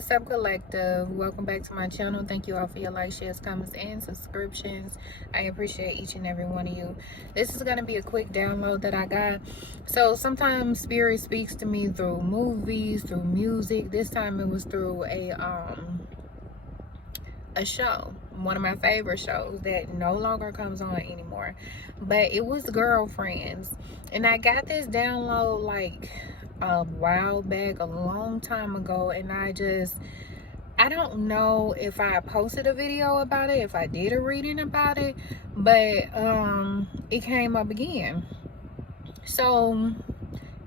What's up, collective? Welcome back to my channel. Thank you all for your likes, shares, comments, and subscriptions. I appreciate each and every one of you. This is going to be a quick download that I got. So sometimes spirit speaks to me through movies, through music. This time it was through a show, one of my favorite shows that no longer comes on anymore, but it was Girlfriends. And I got this download like a while back, a long time ago, and I don't know if I posted a video about it, if I did a reading about it, but it came up again. So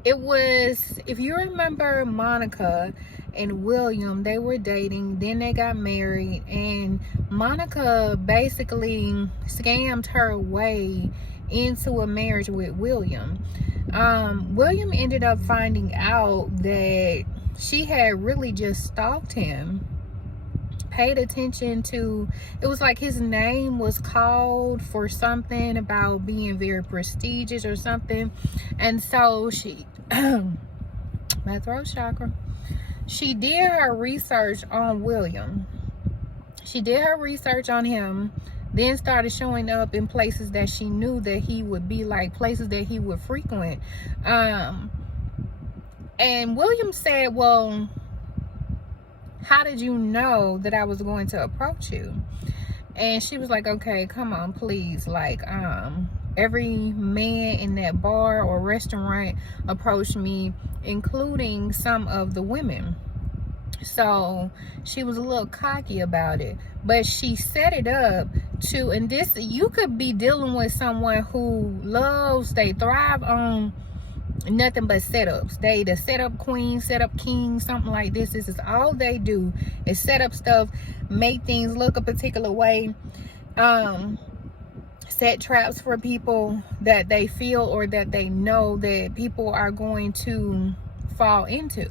it was, if you remember, Monica and William, they were dating, then they got married, and Monica basically scammed her way into a marriage with William. William ended up finding out that she had really just stalked him, paid attention to, it was like his name was called for something about being very prestigious or something, and so she my throat chakra, she did her research on William. She did her research on him, then started showing up in places that she knew that he would be, like places that he would frequent. And William said, well, how did you know that I was going to approach you? And she was like, okay, come on, please. Like, every man in that bar or restaurant approached me, including some of the women. So she was a little cocky about it, but she set it up to, and this, you could be dealing with someone who they thrive on nothing but setups. They the setup queen, setup king, something like this. This is all they do, is set up stuff, make things look a particular way, set traps for people that they feel or that they know that people are going to fall into.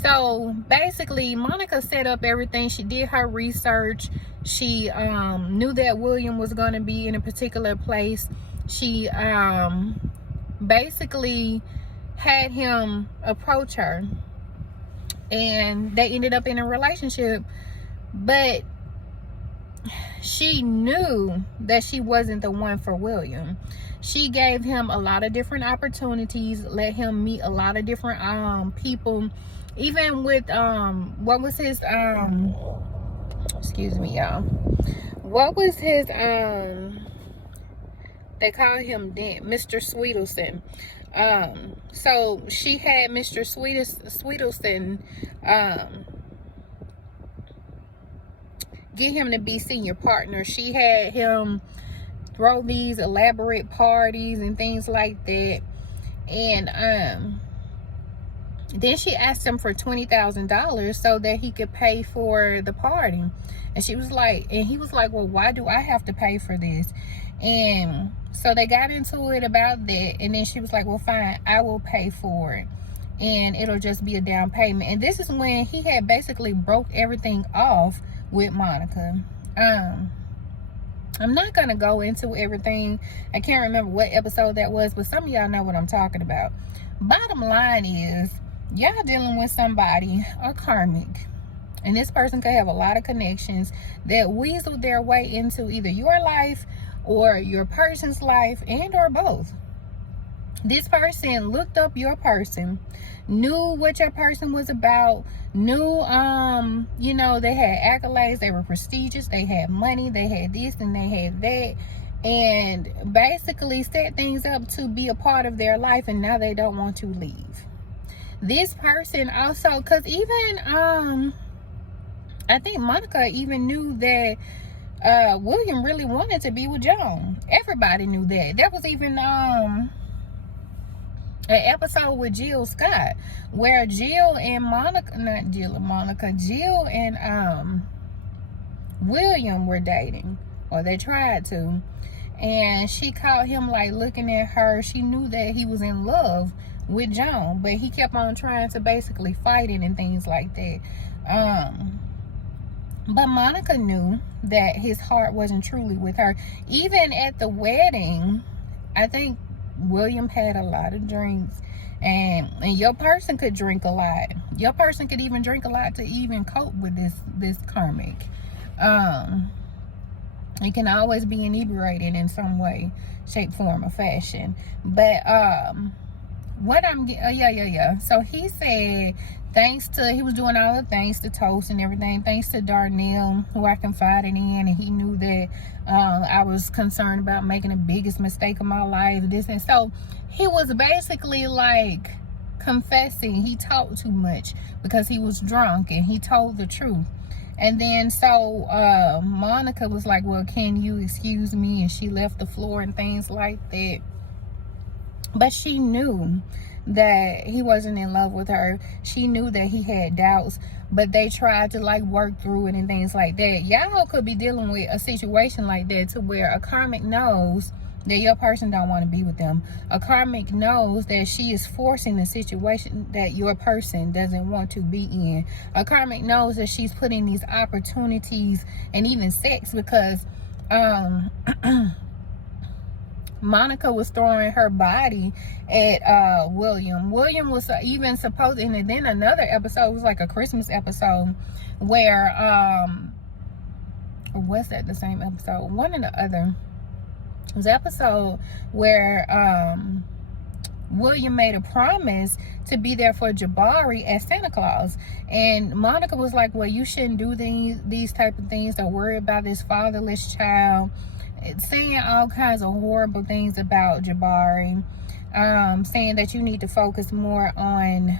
So basically, Monica set up everything. She did her research. She knew that William was going to be in a particular place. She basically had him approach her, and they ended up in a relationship. But she knew that she wasn't the one for William. She gave him a lot of different opportunities, let him meet a lot of different people. Even with what was his excuse me, y'all, what was his they call him Mr. Sweetelson. So she had Mr. Sweetelson get him to be senior partner. She had him throw these elaborate parties and things like that, and then she asked him for $20,000 so that he could pay for the party. And she was like, and he was like, well, why do I have to pay for this? And so they got into it about that. And then she was like, well, fine, I will pay for it, and it'll just be a down payment. And this is when he had basically broke everything off with Monica. I'm not gonna go into everything. I can't remember what episode that was, but some of y'all know what I'm talking about. Bottom line is, y'all dealing with somebody, a karmic, and this person could have a lot of connections that weasel their way into either your life or your person's life, and or both. This person looked up your person, knew what your person was about, knew you know, they had accolades, they were prestigious, they had money, they had this and they had that, and basically set things up to be a part of their life, and now they don't want to leave. This person also, because even I think Monica even knew that William really wanted to be with Joan. Everybody knew that. There was even an episode with Jill Scott where Jill and Jill and William were dating, or they tried to, and she caught him like looking at her. She knew that he was in love with Joan, but he kept on trying to basically fight it and things like that. But Monica knew that his heart wasn't truly with her. Even at the wedding, I think William had a lot of drinks, and your person could drink a lot. Your person could even drink a lot to even cope with this karmic. It can always be inebriated in some way, shape, form, or fashion. But what I'm yeah. So he said, he was doing all the thanks to Toast and everything, thanks to Darnell, who I confided in, and he knew that I was concerned about making the biggest mistake of my life, this and so he was basically like confessing he talked too much because he was drunk, and he told the truth. And then so Monica was like, well, can you excuse me? And she left the floor and things like that. But she knew that he wasn't in love with her. She knew that he had doubts, but they tried to like work through it and things like that. Y'all could be dealing with a situation like that, to where a karmic knows that your person don't want to be with them. A karmic knows that she is forcing a situation that your person doesn't want to be in. A karmic knows that she's putting these opportunities and even sex, because Monica was throwing her body at William. William was even supposed, and then another episode was like a Christmas episode where or was that the same episode? One or the other. It was an episode where William made a promise to be there for Jabari as Santa Claus, and Monica was like, well, you shouldn't do these type of things. Don't worry about this fatherless child, saying all kinds of horrible things about Jabari, saying that you need to focus more on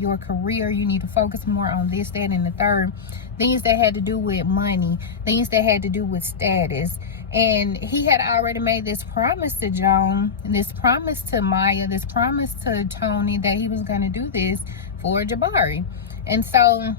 your career, you need to focus more on this, that, and the third. Things that had to do with money, things that had to do with status. And he had already made this promise to Joan, this promise to Maya, this promise to Tony, that he was going to do this for Jabari. And so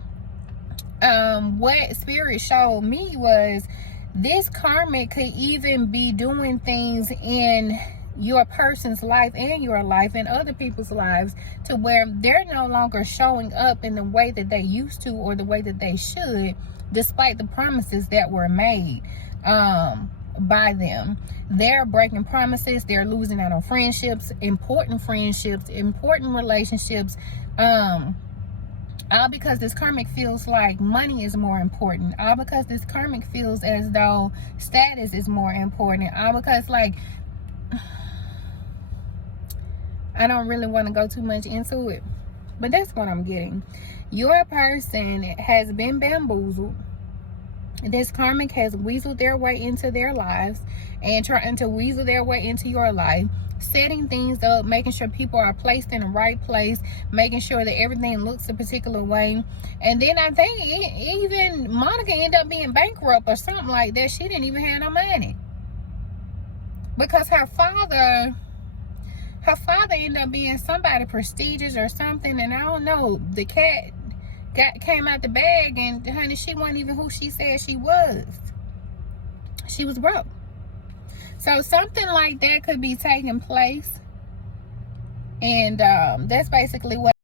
what Spirit showed me was this karmic could even be doing things in your person's life and your life and other people's lives, to where they're no longer showing up in the way that they used to or the way that they should, despite the promises that were made by them. They're breaking promises. They're losing out on friendships, important relationships, all because this karmic feels like money is more important, all because this karmic feels as though status is more important, all because, like, I don't really want to go too much into it, but that's what I'm getting. Your person has been bamboozled. This karmic has weaseled their way into their lives and trying to weasel their way into your life, setting things up, making sure people are placed in the right place, making sure that everything looks a particular way. And then I think even Monica ended up being bankrupt or something like that. She didn't even have no money, because her father ended up being somebody prestigious or something, and I don't know, the cat came out the bag, and honey, she wasn't even who she said she was. She was broke. So something like that could be taking place, and that's basically what